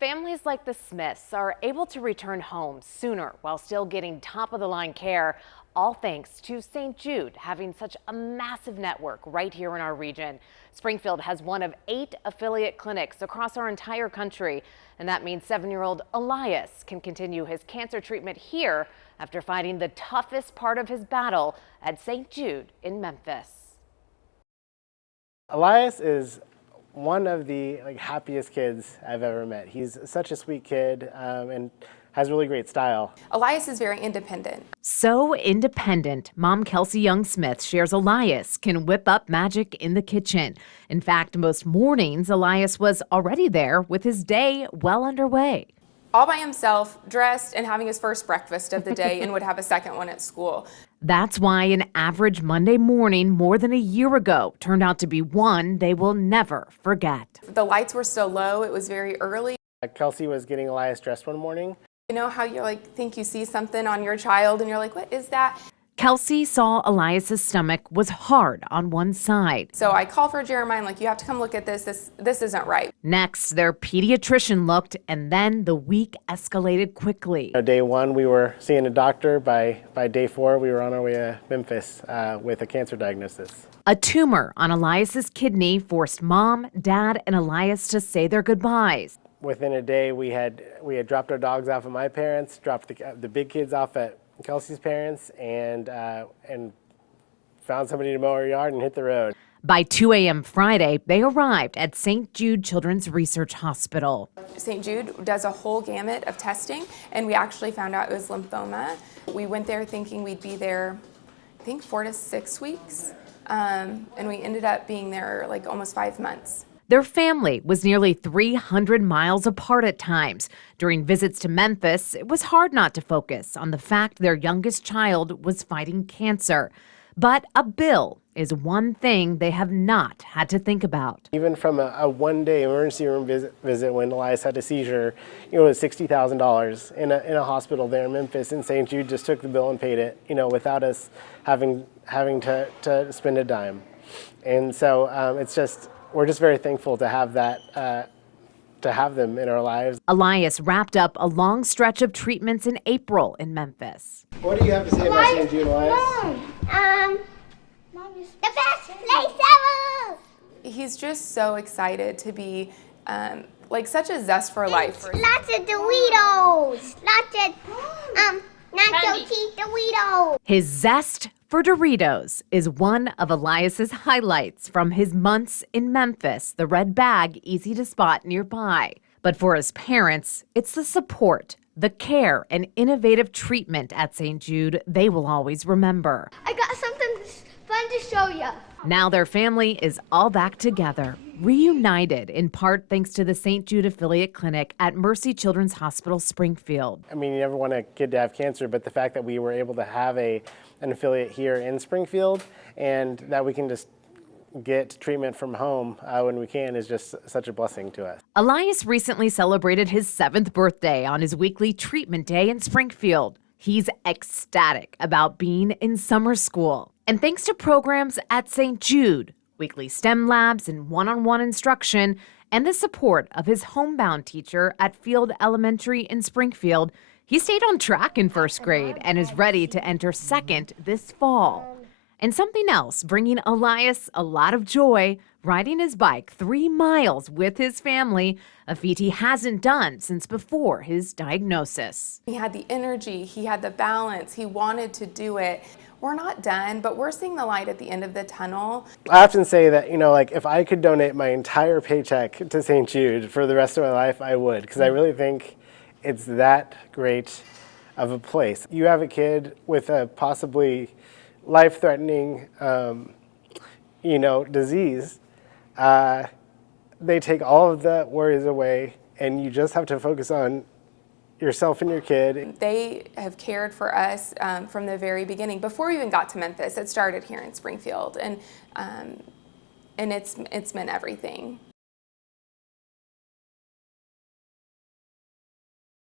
Families like the Smiths are able to return home sooner while still getting top-of-the-line care, all thanks to St. Jude having such a massive network right here in our region. Springfield has one of 8 affiliate clinics across our entire country, and that means 7-year-old Elias can continue his cancer treatment here after fighting the toughest part of his battle at St. Jude in Memphis. Elias is one of the happiest kids I've ever met. He's such a sweet kid and has really great style. Elias is very independent. So independent, Mom Kelsey Young-Smith shares Elias can whip up magic in the kitchen. In fact, most mornings, Elias was already there with his day well underway. All by himself, dressed and having his first breakfast of the day and would have a second one at school. That's why an average Monday morning more than a year ago turned out to be one they will never forget. The lights were still low. It was very early. Kelsey was getting Elias dressed one morning. You know how you think you see something on your child and you're like, what is that? Kelsey saw Elias's stomach was hard on one side. So I called for Jeremiah, I'm like, you have to come look at this. This isn't right. Next, their pediatrician looked, and then the week escalated quickly. Day 1, we were seeing a doctor. By day 4, we were on our way to Memphis with a cancer diagnosis. A tumor on Elias's kidney forced Mom, Dad, and Elias to say their goodbyes. Within a day, we had dropped our dogs off at my parents', dropped the big kids off at Kelsey's parents, and found somebody to mow our yard and hit the road. By 2 a.m. Friday, they arrived at St. Jude Children's Research Hospital. St. Jude does a whole gamut of testing, and we actually found out it was lymphoma. We went there thinking we'd be there, I think 4 to 6 weeks, and we ended up being there almost 5 months. Their family was nearly 300 miles apart at times. During visits to Memphis, it was hard not to focus on the fact their youngest child was fighting cancer. But a bill is one thing they have not had to think about. Even from a one-day emergency room visit when Elias had a seizure, it was $60,000 in a hospital there in Memphis, and St. Jude just took the bill and paid it, without us having to spend a dime. And so we're just very thankful to have that, to have them in our lives. Elias wrapped up a long stretch of treatments in April in Memphis. What do you have to say about St. Jude, Elias? The best place ever! He's just so excited to be such a zest for life. Lots of Doritos! Lots of nacho cheese Doritos! His zest for Doritos is one of Elias's highlights from his months in Memphis, the red bag easy to spot nearby. But for his parents, it's the support, the care, and innovative treatment at St. Jude they will always remember. I got something fun to show you. Now their family is all back together, reunited in part thanks to the St. Jude affiliate clinic at Mercy Children's Hospital, Springfield. I mean, you never want a kid to have cancer, but the fact that we were able to have an affiliate here in Springfield and that we can just get treatment from home when we can is just such a blessing to us. Elias recently celebrated his 7th birthday on his weekly treatment day in Springfield. He's ecstatic about being in summer school. And thanks to programs at St. Jude, weekly STEM labs and one-on-one instruction, and the support of his homebound teacher at Field Elementary in Springfield, he stayed on track in 1st grade and is ready to enter 2nd this fall. And something else bringing Elias a lot of joy, riding his bike 3 miles with his family, a feat he hasn't done since before his diagnosis. He had the energy, he had the balance, he wanted to do it. We're not done, but we're seeing the light at the end of the tunnel. I often say that, if I could donate my entire paycheck to St. Jude for the rest of my life, I would, because I really think it's that great of a place. You have a kid with a possibly life-threatening, disease. They take all of the worries away, and you just have to focus on yourself and your kid. They have cared for us from the very beginning. Before we even got to Memphis, it started here in Springfield, and it's meant everything.